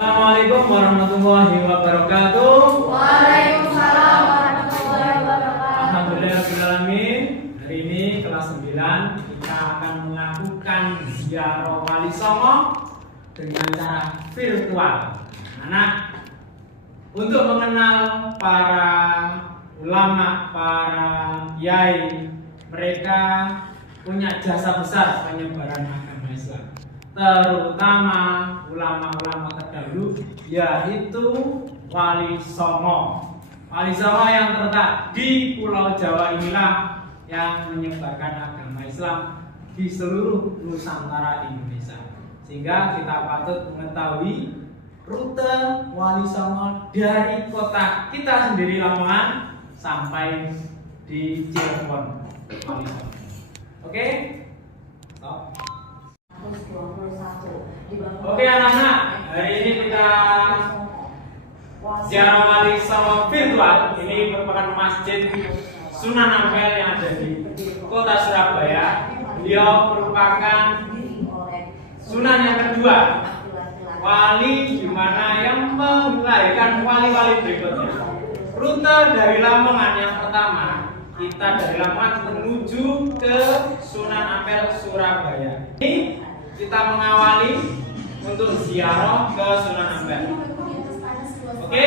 Assalamualaikum warahmatullahi wabarakatuh. Waalaikumsalam warahmatullahi wabarakatuh. Alhamdulillahirrahmanirrahim. Hari ini kelas 9 kita akan melakukan ziarah Wali Songo dengan cara virtual. Anak, untuk mengenal para ulama, para kiai, mereka punya jasa besar penyebaran agama Islam, terutama ulama-ulama terdahulu, yaitu Wali Songo. Wali Songo yang terletak di Pulau Jawa inilah yang menyebarkan agama Islam di seluruh Nusantara Indonesia. Sehingga kita patut mengetahui rute Wali Songo dari kota kita sendiri Lamongan sampai di Cirebon. Wali Songo. Oke? Stop. Oke anak-anak, hari ini kita ziarah Wali Songo virtual. Ini merupakan masjid Sunan Ampel yang ada di kota Surabaya. Beliau merupakan sunan yang kedua, wali di mana yang melahirkan wali-wali berikutnya. Rute dari Lamongan yang pertama, kita dari Lamongan menuju ke Sunan Ampel Surabaya. Ini kita mengawali untuk ziarah ke Sunan Ampel. Oke,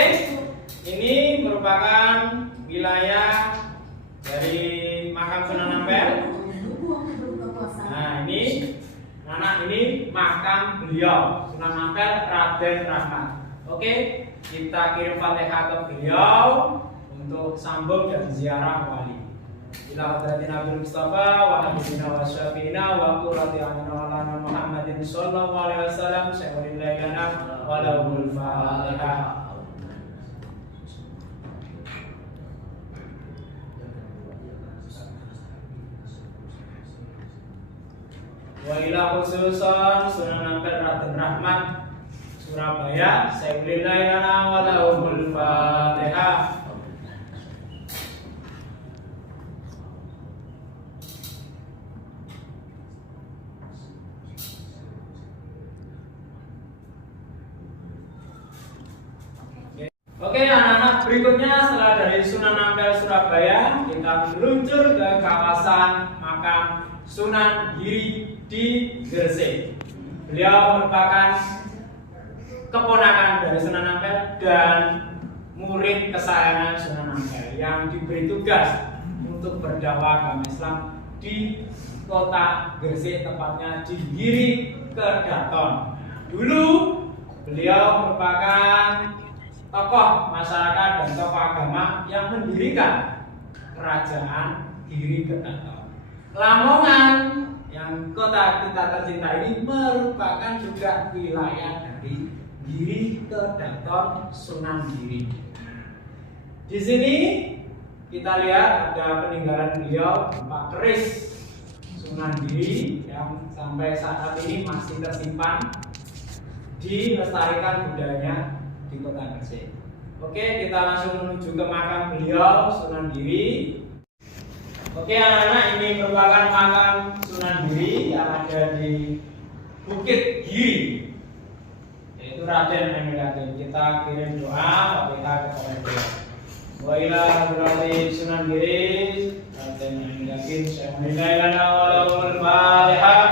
ini merupakan wilayah dari makam Sunan Ampel. Nah, ini makam beliau Sunan Ampel Raden Rahmat. Oke, kita kirim Fatihah ke beliau untuk sambung dan ziarah wali. Ila hadratin Nabi Mustafa wa habibina wa syafiina wa qurrati a'yunina wa lana Muhammadin sallallahu alaihi wasallam syaikhul lana wa lahul Fatihah. Wa ila khususan Sunan Ampel Raden Rahmat Surabaya syaikhul lana wa lahul Fatihah. Oke anak-anak, berikutnya setelah dari Sunan Ampel Surabaya, kita meluncur ke kawasan makam Sunan Giri di Gresik. Beliau merupakan keponakan dari Sunan Ampel dan murid kesayangan Sunan Ampel yang diberi tugas untuk berdakwah agama Islam di kota Gresik, tepatnya di Giri Kedaton. Dulu beliau merupakan tokoh masyarakat dan tokoh agama yang mendirikan kerajaan Giri Kedaton. Lamongan yang kota kita tercinta ini merupakan juga wilayah dari Giri Kedaton Sunan Giri. Di sini kita lihat ada peninggalan beliau Pak Keris Sunan Giri yang sampai saat ini masih tersimpan, dilestarikan budayanya di kota Gresik. Oke, kita langsung menuju ke makam beliau Sunan Giri. Oke anak-anak, ini merupakan makam Sunan Giri yang ada di Bukit Giri, yaitu Raden Raden. Kita kirim doa Fatihah kepada beliau. Wa ila hadrati Sunan Giri Raden Raden syaikhul lana wa lahul Fatihah.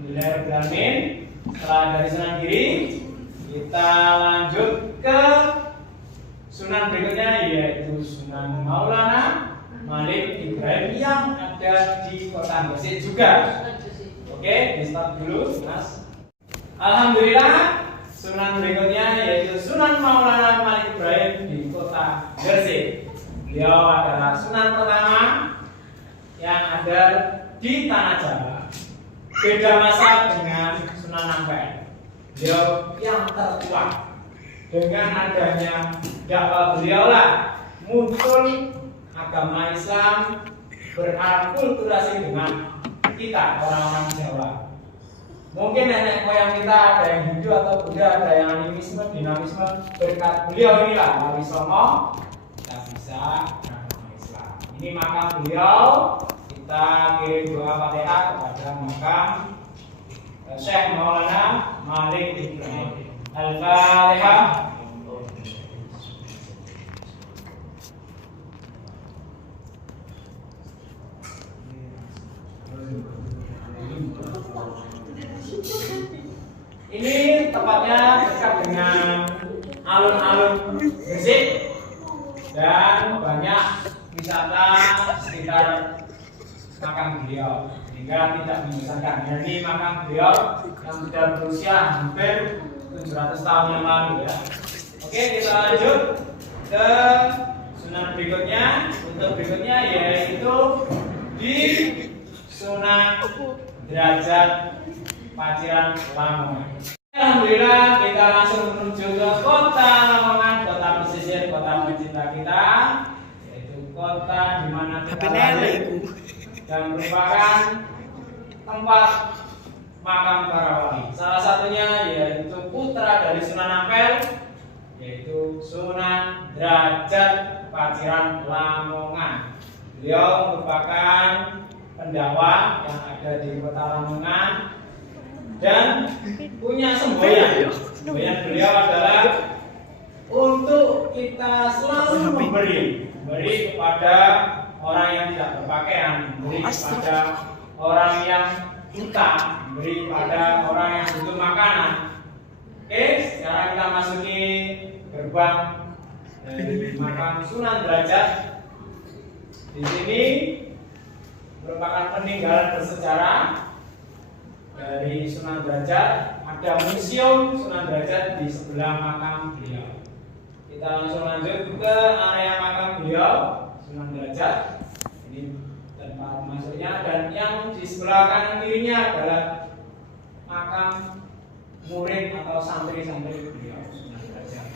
Bismillahirrahmanirrahim. Setelah dari Sunan Giri, kita lanjut ke sunan berikutnya, yaitu Sunan Maulana Malik Ibrahim yang ada di kota Gresik juga. Oke, di stop dulu, Mas. Alhamdulillah, sunan berikutnya yaitu Sunan Maulana Malik Ibrahim di kota Gresik. Beliau adalah sunan pertama yang ada di tanah Jawa. Beda masa dengan Sunan Ampel. Beliau yang tertua. Dengan adanya dakwah beliau lah muncul agama Islam berakulturasi dengan kita orang-orang Jawa. Mungkin nenek moyang kita ada yang Hindu atau Buddha, ada yang animisme, dinamisme. Berkat beliau inilah Wali Songo kita bisa ini makam beliau. Kita kirim doa Fatihah kepada makam Syekh Maulana Malik Ibrahim. Al-Fatihah. Ini tempatnya dekat dengan alun-alun Gresik dan banyak wisata sekitar makam beliau, sehingga tidak menyesalkan. Jadi makam beliau yang sudah berusia hampir 700 tahun yang lalu ya. Oke, kita lanjut ke sunan berikutnya. Untuk berikutnya yaitu di Sunan Derajat Paciran Lamongan. Alhamdulillah kita langsung menuju ke kota Lamongan, kota pesisir, kota pencinta kita, yaitu kota di mana kita lahir dan merupakan tempat makam para wali. Salah satunya yaitu putra dari Sunan Ampel, yaitu Sunan Derajat Paciran Lamongan. Beliau merupakan pendakwah yang ada di kota Lamongan dan punya semboyan. Semboyan beliau adalah untuk kita selalu memberi kepada orang yang tidak berpakaian, memberi kepada orang yang buta, memberi kepada orang yang butuh makanan. Oke, sekarang kita masuki gerbang dari makam Sunan Derajat. Di sini merupakan peninggalan bersejarah dari Sunan Derajat. Ada museum Sunan Derajat di sebelah makam beliau. Kita langsung lanjut ke area makam beliau Sunan Derajat. Ini tempat masuknya, dan yang di sebelah kanan kirinya adalah makam murid atau santri-santri beliau Sunan Derajat.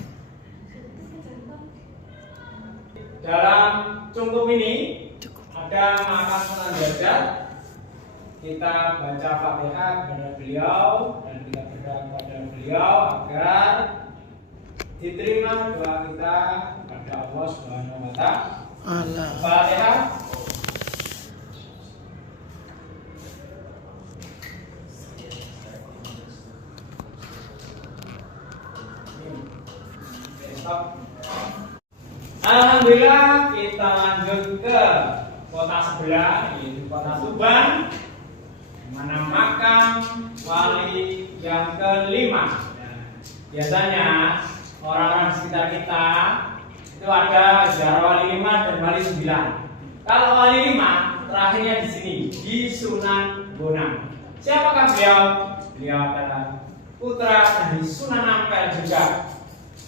Dalam cungkup ini ada makam Sunan Derajat. Kita baca Fatihah kepada beliau dan kita berdoa kepada beliau agar diterima doa kita kepada Allah Subhanahu wa Ta'ala. Fatihah. Alhamdulillah, kita lanjut ke kota sebelah, yaitu kota Tuban, di mana makam wali yang kelima. Nah, biasanya orang-orang sekitar kita itu ada ziarah wali 5 dan wali 9. Kalau wali 5 terakhirnya di sini, di Sunan Bonang. Siapakah beliau? Beliau adalah putra dari Sunan Ampel juga,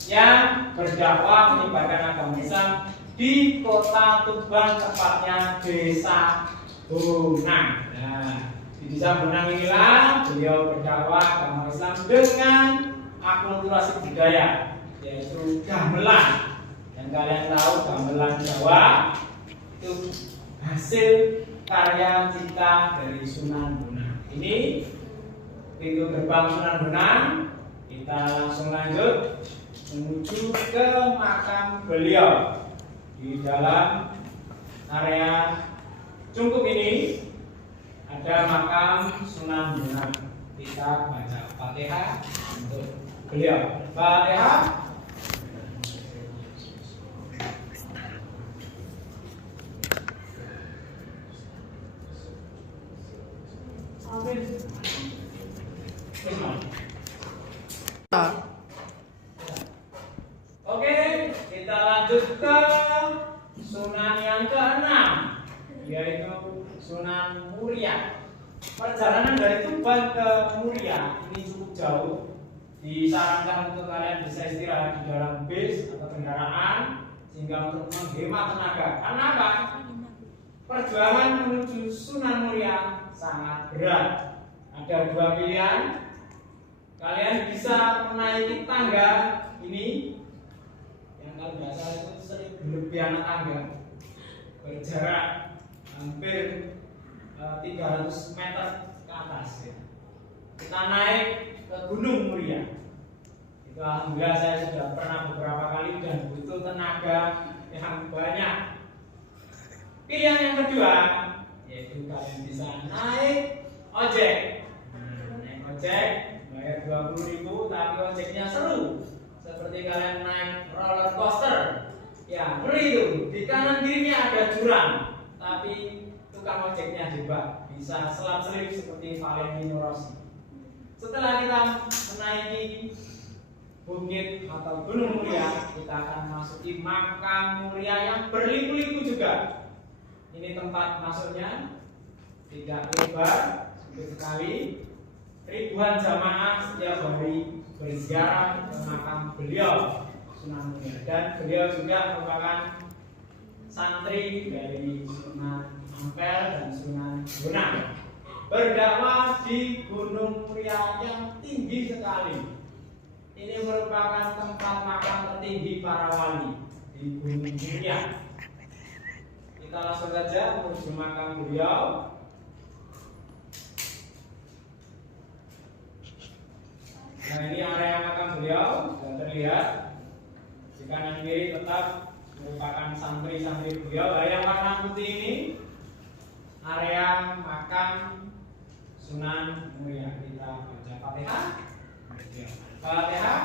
yang berdakwah menyebarkan agama Islam di kota Tuban, tepatnya desa Bonang. Nah, di desa Bonang inilah beliau berdakwah agama Islam dengan akulturasi budaya, yaitu gamelan. Yang kalian tahu gamelan Jawa itu hasil karya cipta dari Sunan Bonang. Ini pintu gerbang Sunan Bonang. Kita langsung lanjut menuju ke makam beliau. Di dalam area cungkup ini ada makam Sunan Bonang. Kita baca Fatihah untuk beliau. Fatihah. Amin. Oke, kita lanjut ke Sunan yang ke-6, yaitu Sunan Muria. Perjalanan dari Tuban ke Muria ini cukup jauh. Disarankan untuk kalian bisa istirahat di dalam bis atau kendaraan, sehingga untuk menghemat tenaga. Karena apa? Perjuangan menuju Sunan Muria sangat berat. Ada dua pilihan. Kalian bisa menaiki tangga ini, yang kalau biasa itu sering berlebihan tangga, berjarak hampir 300 meter ke atas ya. Kita naik ke Gunung Muria. Itu alhamdulillah saya sudah pernah beberapa kali dan butuh tenaga yang banyak. kedua, yaitu kalian bisa naik ojek. Naik ojek bayar 20.000, tapi ojeknya seru. Seperti kalian naik roller coaster. Ya, ngeri itu. Di kanan kirinya ada jurang, tapi tukang ojeknya hebat, bisa selap-selip seperti Valentino Rossi. Setelah kita menaiki bukit atau Gunung Muria, kita akan masuki makam mulia yang berliku-liku juga. Ini tempat masuknya tidak lebar, sempit sekali. Ribuan jamaah setiap hari berziarah ke makam beliau Sunan Muria, dan beliau juga merupakan santri dari Sunan Ampel dan Sunan Bonang, berdakwah di Gunung Muria yang tinggi sekali. Ini merupakan tempat makam tertinggi para wali di Gunung Muria. Kita langsung saja menuju makam beliau. Nah, ini area makam beliau sudah terlihat. Di kanan kiri tetap merupakan santri-santri beliau. Yang warna putih ini area makam Sunan Muria. Kita baca Fatihah. Fatihah.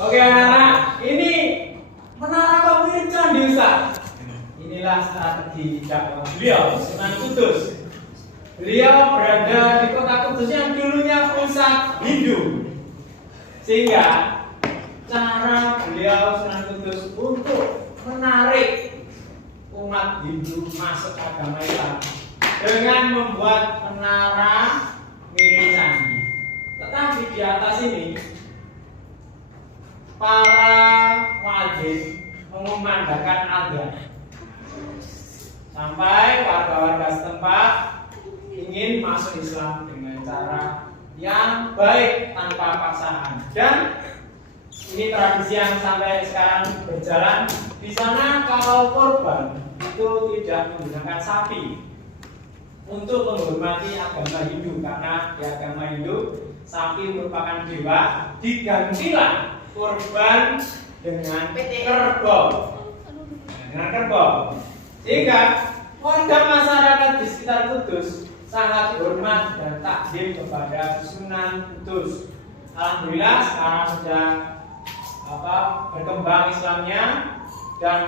Oke anak-anak, ini menara pemirsa Candi Ustaz. Inilah strategi dakwah beliau, Sunan Kudus. Beliau berada di kota Kudus yang dulunya pusat Hindu, sehingga cara beliau Sunan Kudus untuk menarik umat Hindu masuk agama Islam dengan membuat menara mirip candi. Tetapi di atas ini para muadzin mengumandangkan adzan sampai warga-warga setempat ingin masuk Islam dengan cara yang baik tanpa paksaan. Dan ini tradisi yang sampai sekarang berjalan. Di sana kalau korban itu tidak menggunakan sapi untuk menghormati agama Hindu, karena di agama Hindu sapi merupakan dewa. Digantilah korban dengan kerbau. Dengan kerbau. Sehingga warga masyarakat di sekitar Kudus sangat hormat dan takzim kepada Sunan Kudus. Alhamdulillah sekarang sedang berkembang Islamnya, dan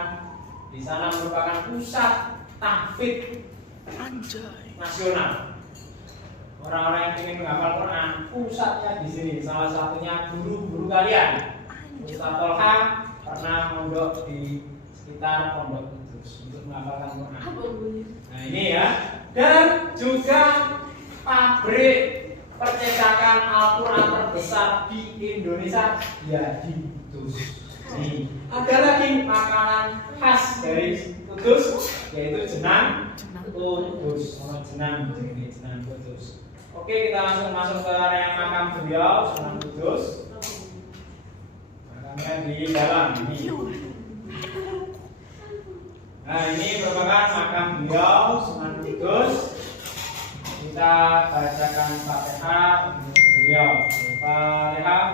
di sana merupakan pusat tahfidz nasional. Orang-orang yang ingin menghafal Quran, pusatnya di sini. Salah satunya guru-guru kalian. Ustaz Tolha pernah mondok di sekitar Pondok Kudus untuk menghafalkan Quran. Nah ini ya. Dan juga pabrik percetakan Al-Quran terbesar di Indonesia ya di Kudus. Nih, ada lagi makanan khas dari Kudus, yaitu jenang Kudus. Jenang Kudus. Oke, kita langsung masuk ke area makam beliau Sunan Kudus. Makamnya di dalam ini. Nah, ini merupakan makam beliau Sunan Kudus. Kita bacakan Fatihah untuk beliau. Fatihah.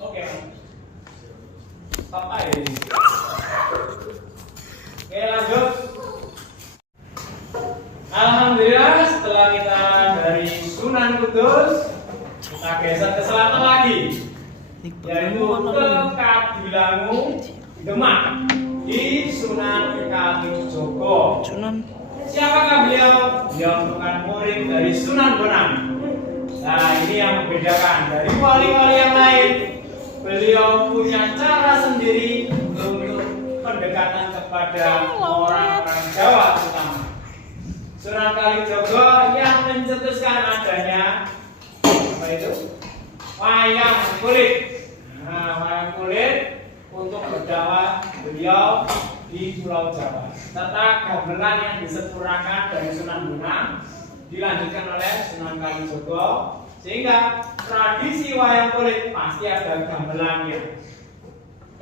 Oke. Sampai. Oke, lanjut. Alhamdulillah, setelah kita dari Sunan Kudus, kita geser ke selatan lagi, yaitu ke Kadilangu, Demak, di Sunan Kalijogo. Siapakah beliau? Beliau merupakan murid dari Sunan Bonang. Nah, ini yang membedakan dari wali-wali yang lain. Beliau punya cara sendiri untuk pendekatan kepada orang-orang Jawa terutama. Sunan Kalijogo yang mencetuskan adanya apa itu? Wayang kulit. Nah, wayang kulit untuk berdakwah beliau di Pulau Jawa. Serta gamelan yang disempurnakan dari Sunan Bonang dilanjutkan oleh Sunan Kalijogo, sehingga tradisi wayang kulit pasti ada gamelannya.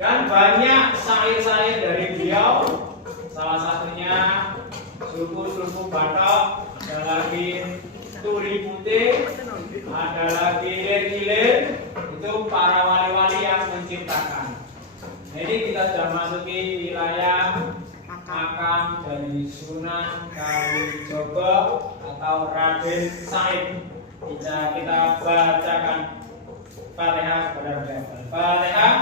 Dan banyak syair-syair dari beliau, salah satunya Sulku-sulku batok, ada lagi Turi putih, ada lagi Ilir-ilir. Itu para wali-wali yang menciptakan. Nah, ini kita sudah masuki wilayah makam dari Sunan Kalijogo atau Raden Said. Kita bacakan Fatihah kepada beliau. Fatihah.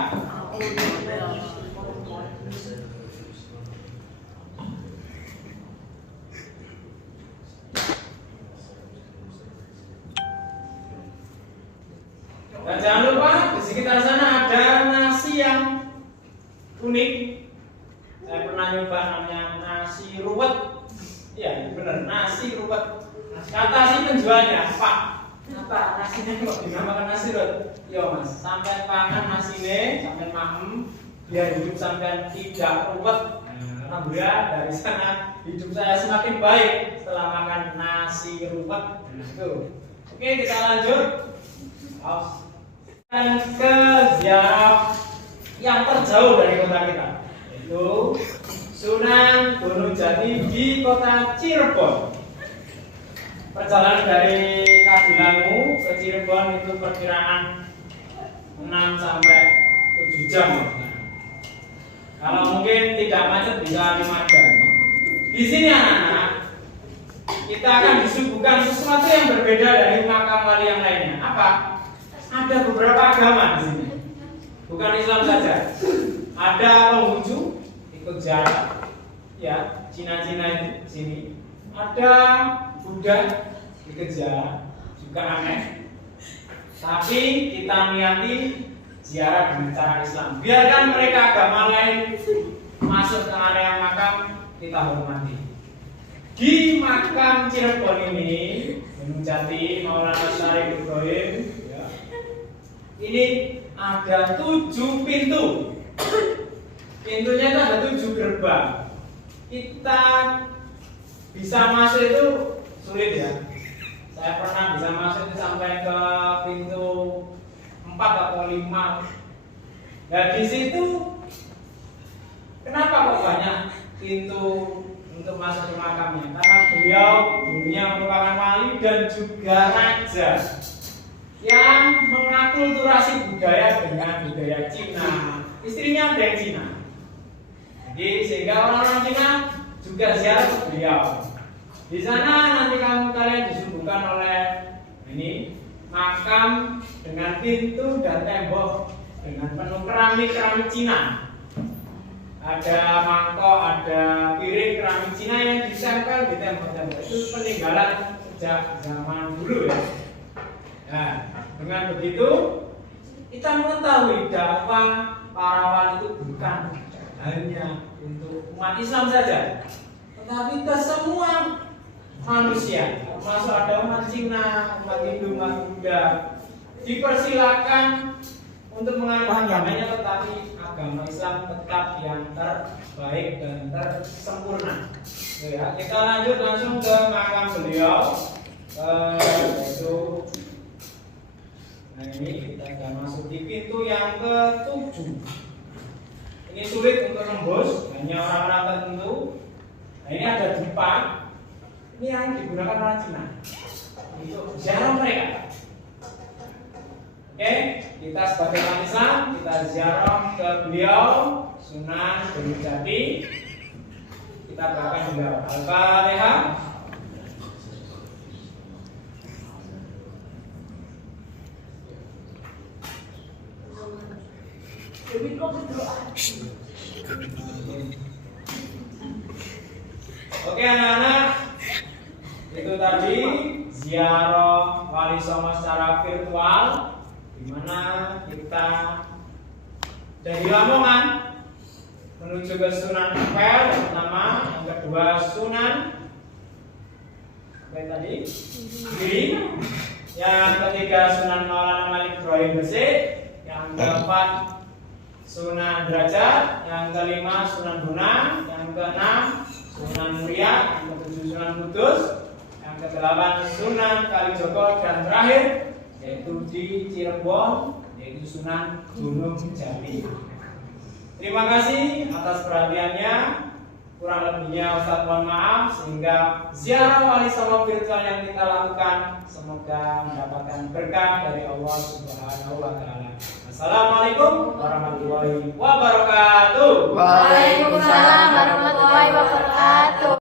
Dan jangan lupa di sekitar sana ada nasi yang unik. Saya pernah nyoba namanya nasi ruwet. Iya, benar, nasi ruwet. Kata si penjualnya, Pak, apa nasinya kok dinamakan nasi ruwet? Yo Mas, sampai pangan nasinya, sampai maem, biar hidup sampai tidak ruwet. Alhamdulillah dari sana hidup saya semakin baik setelah makan nasi ruwet. Oke, kita lanjut. Dan ke ziarah yang terjauh dari kota kita, yaitu Sunan Gunung Jati di kota Cirebon. Perjalanan dari Kadilangu ke Cirebon itu perkiraan 6 sampai 7 jam. Kalau mungkin tidak macet bisa 5 jam. Di sini anak-anak, kita akan disuguhkan sesuatu yang berbeda dari makam wali yang lainnya. Apa? Ada beberapa agama di sini, bukan Islam saja. Ada Konghucu ikut ziarah, ya Cina-Cina itu di sini. Ada Buddha ikut ziarah, juga aneh. Tapi kita niati ziarah dengan cara Islam. Biarkan mereka agama lain masuk ke area makam, kita hormati. Di makam Cirebon ini, Gunung Jati Maulana Syarif Ibrahim. Ini ada 7 pintu. Pintunya itu ada 7 gerbang. Kita bisa masuk itu sulit ya. Saya pernah bisa masuk itu sampai ke pintu 4 atau 5. Nah di situ kenapa kok banyak pintu untuk masuk ke makamnya? Karena beliau dulunya merupakan wali dan juga raja yang mengakulturasi budaya dengan budaya Cina. Istrinya ada yang Cina. Jadi sehingga orang-orang Cina juga ziarah ke beliau. Di sana nanti kalian disuguhkan oleh ini makam dengan pintu dan tembok dengan penuh keramik Cina. Ada mangkok, ada piring keramik Cina yang ditempel di tembok-tembok. Itu peninggalan sejak zaman dulu ya. Nah, dengan begitu kita mengetahui dakwah para wali itu bukan hanya untuk umat Islam saja, tetapi ke semua manusia, termasuk ada umat Cina, umat Hindu, umat Buddha, dipersilakan untuk menganut agamanya, tetapi agama Islam tetap yang terbaik dan tersempurna. Ya, kita lanjut langsung ke makam beliau, yaitu nah ini kita akan masuk di pintu yang ke-7. Ini sulit untuk tembus, hanya orang-orang tertentu. Nah ini ada dupa. Ini yang digunakan orang Cina untuk ziarah mereka. Oke, kita sebagai umat Islam kita ziarah ke beliau Sunan Gunung Jati. Kita bacakan beliau Al-Fatihah. Oke anak-anak, itu tadi ziarah Wali Songo secara virtual, di mana kita dari Lamongan menuju ke Sunan Ampel yang pertama, yang kedua Sunan tadi Giri, yang ketiga Sunan Maulana Malik Ibrahim Gresik, yang keempat Sunan Derajat, yang kelima Sunan Bonang, yang keenam Sunan Muria, yang ketujuh Sunan Kudus, yang kedelapan Sunan Kalijogo, dan terakhir yaitu di Cirebon yaitu Sunan Gunung Jati. Terima kasih atas perhatiannya. Kurang lebihnya Ustaz mohon maaf, sehingga ziarah wali songo virtual yang kita lakukan semoga mendapatkan berkah dari Allah Subhanahu wa taala. Assalamualaikum warahmatullahi wabarakatuh. Waalaikumsalam warahmatullahi wabarakatuh.